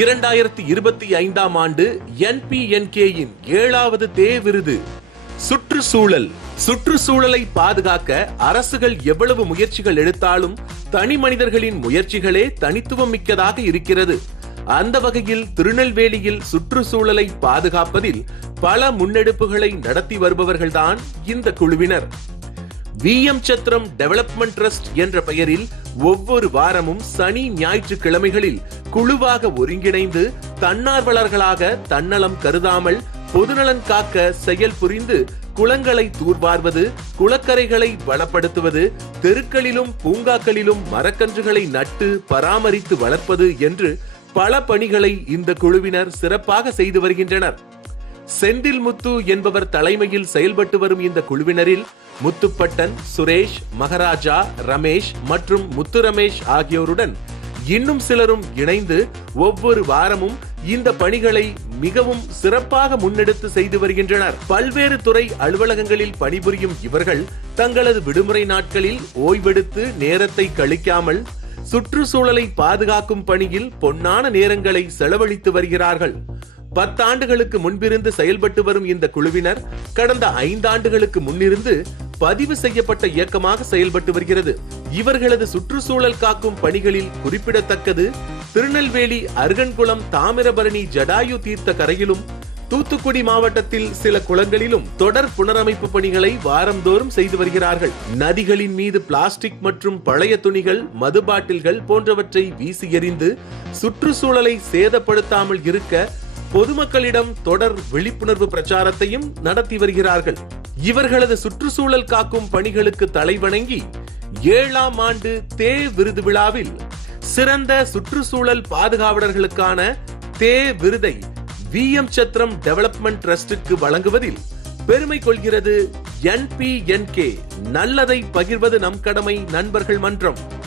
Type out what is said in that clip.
இரண்டாயிரத்தி இருபத்தி ஐந்தாம் ஆண்டு என்பிஎன்கேயின் ஏழாவது தே விருது. சுற்றுச்சூழல். சுற்றுச்சூழலை பாதுகாக்க அரசுகள் எவ்வளவு முயற்சிகள் எடுத்தாலும் தனி மனிதர்களின் முயற்சிகளே தனித்துவம் மிக்கதாக இருக்கிறது. அந்த வகையில் திருநெல்வேலியில் சுற்றுச்சூழலை பாதுகாப்பதில் பல முன்னெடுப்புகளை நடத்தி வருபவர்கள்தான் இந்த குழுவினர். விஎம் சத்திரம் டெவலப்மெண்ட் ட்ரஸ்ட் என்ற பெயரில் ஒவ்வொரு வாரமும் சனி ஞாயிற்றுக்கிழமைகளில் குழுவாக ஒருங்கிணைந்து தன்னார்வலர்களாக தன்னலம் கருதாமல் பொதுநலன் காக்க செயல் புரிந்து குளங்களை தூர்வார்வது குளக்கரைகளை வளப்படுத்துவது தெருக்களிலும் பூங்காக்களிலும் மரக்கன்றுகளை நட்டு பராமரித்து வளர்ப்பது என்று பல பணிகளை இந்த குழுவினர் சிறப்பாக செய்து வருகின்றனர். செந்தில் முத்து என்பவர் தலைமையில் செயல்பட்டு வரும் இந்த குழுவினரில் முத்துப்பட்டன் சுரேஷ் மகராஜா ரமேஷ் மற்றும் முத்து ரமேஷ் ஆகியோருடன் இன்னும் சிலரும் இணைந்து ஒவ்வொரு வாரமும் இந்த பணிகளை மிகவும் சிறப்பாக முன்னெடுத்து செய்து வருகின்றனர். பல்வேறு துறை அலுவலகங்களில் பணிபுரியும் இவர்கள் தங்களது விடுமுறை நாட்களில் ஓய்வெடுத்து நேரத்தை கழிக்காமல் சுற்றுச்சூழலை பாதுகாக்கும் பணியில் பொன்னான நேரங்களை செலவழித்து வருகிறார்கள். பத்தாண்டுகளுக்கு முன்பிருந்து செயல்பட்டு வரும் இந்த குழுவினர் கடந்த ஐந்தாண்டுகளுக்கு முன்னிருந்து பதிவு செய்யப்பட்ட இயக்கமாக செயல்பட்டு வருகிறது. இவர்களது சுற்றுச்சூழல் காக்கும் பணிகளில் குறிப்பிடத்தக்கது திருநெல்வேலி அருகன்குளம் தாமிரபரணி ஜடாயு தீர்த்த கரையிலும் தூத்துக்குடி மாவட்டத்தில் சில குளங்களிலும் தொடர் புனரமைப்பு பணிகளை வாரந்தோறும் செய்து வருகிறார்கள். நதிகளின் மீது பிளாஸ்டிக் மற்றும் பழைய துணிகள் மது பாட்டில்கள் போன்றவற்றை வீசி எறிந்து சுற்றுச்சூழலை சேதப்படுத்தாமல் இருக்க பொதுமக்களிடம் தொடர் விழிப்புணர்வு பிரச்சாரத்தையும் நடத்தி வருகிறார்கள். இவர்களது சுற்றுச்சூழல் காக்கும் பணிகளுக்கு தலைவணங்கி ஏழாம் ஆண்டு தே விருது விழாவில் சிறந்த சுற்றுச்சூழல் பாதுகாவலர்களுக்கான தே விருதை வி எம் சத்திரம் டெவலப்மெண்ட் ட்ரஸ்டுக்கு வழங்குவதில் பெருமை கொள்கிறது என்பிஎன்கே நல்லதை பகிர்வது நம் கடமை நண்பர்கள் மன்றம்.